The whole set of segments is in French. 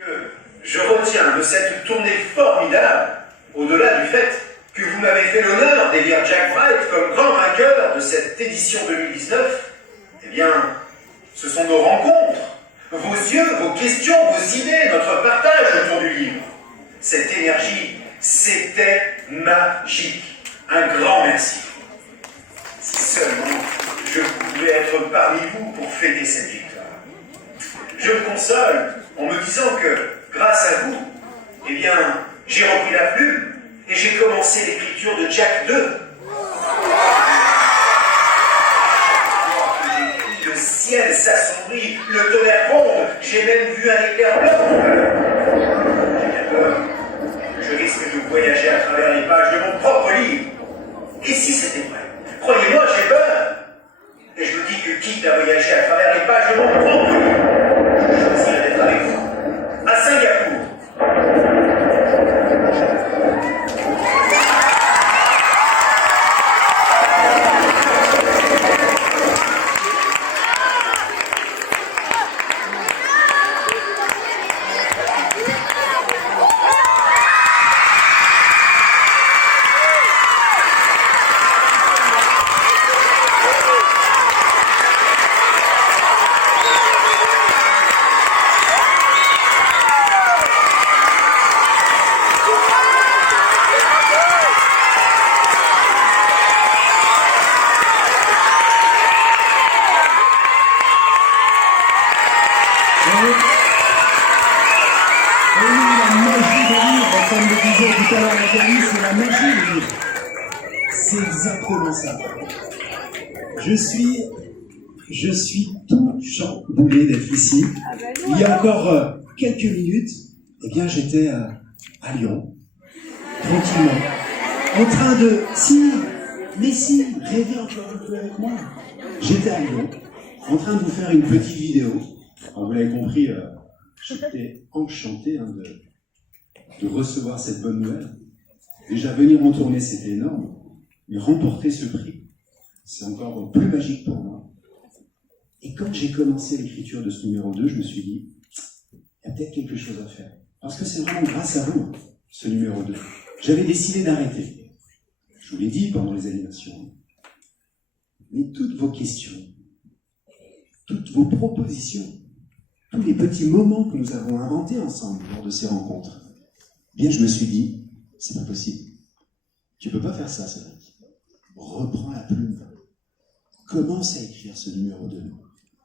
Je retiens de cette tournée formidable, au-delà du fait que vous m'avez fait l'honneur d'élire Jack Wright comme grand vainqueur de cette édition 2019, eh bien, ce sont nos rencontres, vos yeux, vos questions, vos idées, notre partage autour du livre. Cette énergie, c'était magique. Un grand merci. Si seulement je pouvais être parmi vous pour fêter cette victoire. Je me console en me disant que, grâce à vous, eh bien, j'ai repris la plume et j'ai commencé l'écriture de Jack 2. Le ciel s'assombrit, le tonnerre gronde, j'ai même vu un éclair blanc. J'ai bien peur. Je risque de voyager à travers les pages de mon propre livre. Et si c'était vrai? Croyez-moi, j'ai peur. Et je me dis que quitte à voyager à travers les pages de mon propre livre, je choisirais d'être avec vous, à Singapour. Comme le disait tout à l'heure Nathalie, c'est la magie du livre. C'est exactement ça. Je suis tout chamboulé d'être ici. Il y a encore quelques minutes, eh bien j'étais à Lyon, tranquillement, en train de... Si, rêvez encore un peu avec moi. J'étais à Lyon, en train de vous faire une petite vidéo. Alors, vous l'avez compris, j'étais enchanté de recevoir cette bonne nouvelle. Déjà, venir en tournée, c'était énorme, mais remporter ce prix, c'est encore plus magique pour moi. Et quand j'ai commencé l'écriture de ce numéro 2, je me suis dit, il y a peut-être quelque chose à faire. Parce que c'est vraiment grâce à vous, ce numéro 2. J'avais décidé d'arrêter. Je vous l'ai dit pendant les animations. Mais toutes vos questions, toutes vos propositions, tous les petits moments que nous avons inventés ensemble lors de ces rencontres, bien, je me suis dit, c'est pas possible. Tu peux pas faire ça, Cédric. Reprends la plume. Commence à écrire ce numéro 2.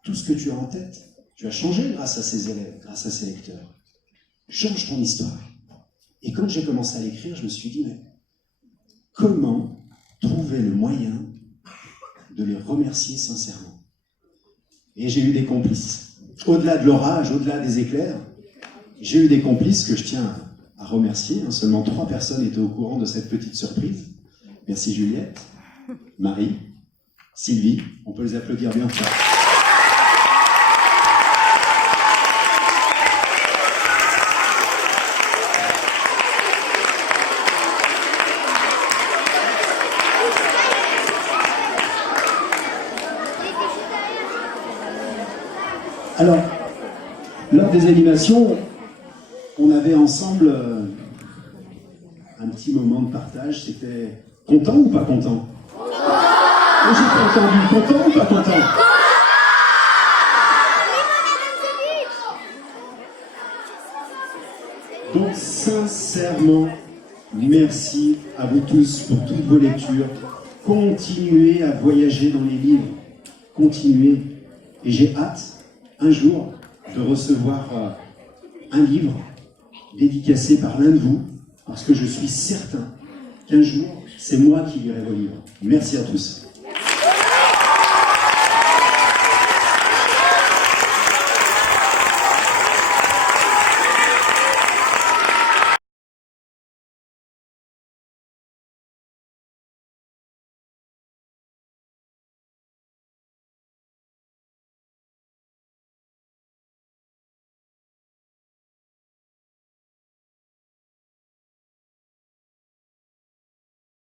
Tout ce que tu as en tête, tu as changé grâce à ces élèves, grâce à ces lecteurs. Change ton histoire. Et quand j'ai commencé à l'écrire, je me suis dit, mais comment trouver le moyen de les remercier sincèrement? Et j'ai eu des complices. Au-delà de l'orage, au-delà des éclairs, j'ai eu des complices que je tiens à remercier. Seulement 3 personnes étaient au courant de cette petite surprise. Merci Juliette, Marie, Sylvie. On peut les applaudir bien fort. Alors, lors des animations, on avait ensemble un petit moment de partage. C'était content ou pas content? Oh, j'ai pas entendu. Content ou pas content? Donc, sincèrement, merci à vous tous pour toutes vos lectures. Continuez à voyager dans les livres. Continuez. Et j'ai hâte, un jour, de recevoir un livre dédicacé par l'un de vous, parce que je suis certain qu'un jour, c'est moi qui lirai vos livres. Merci à tous.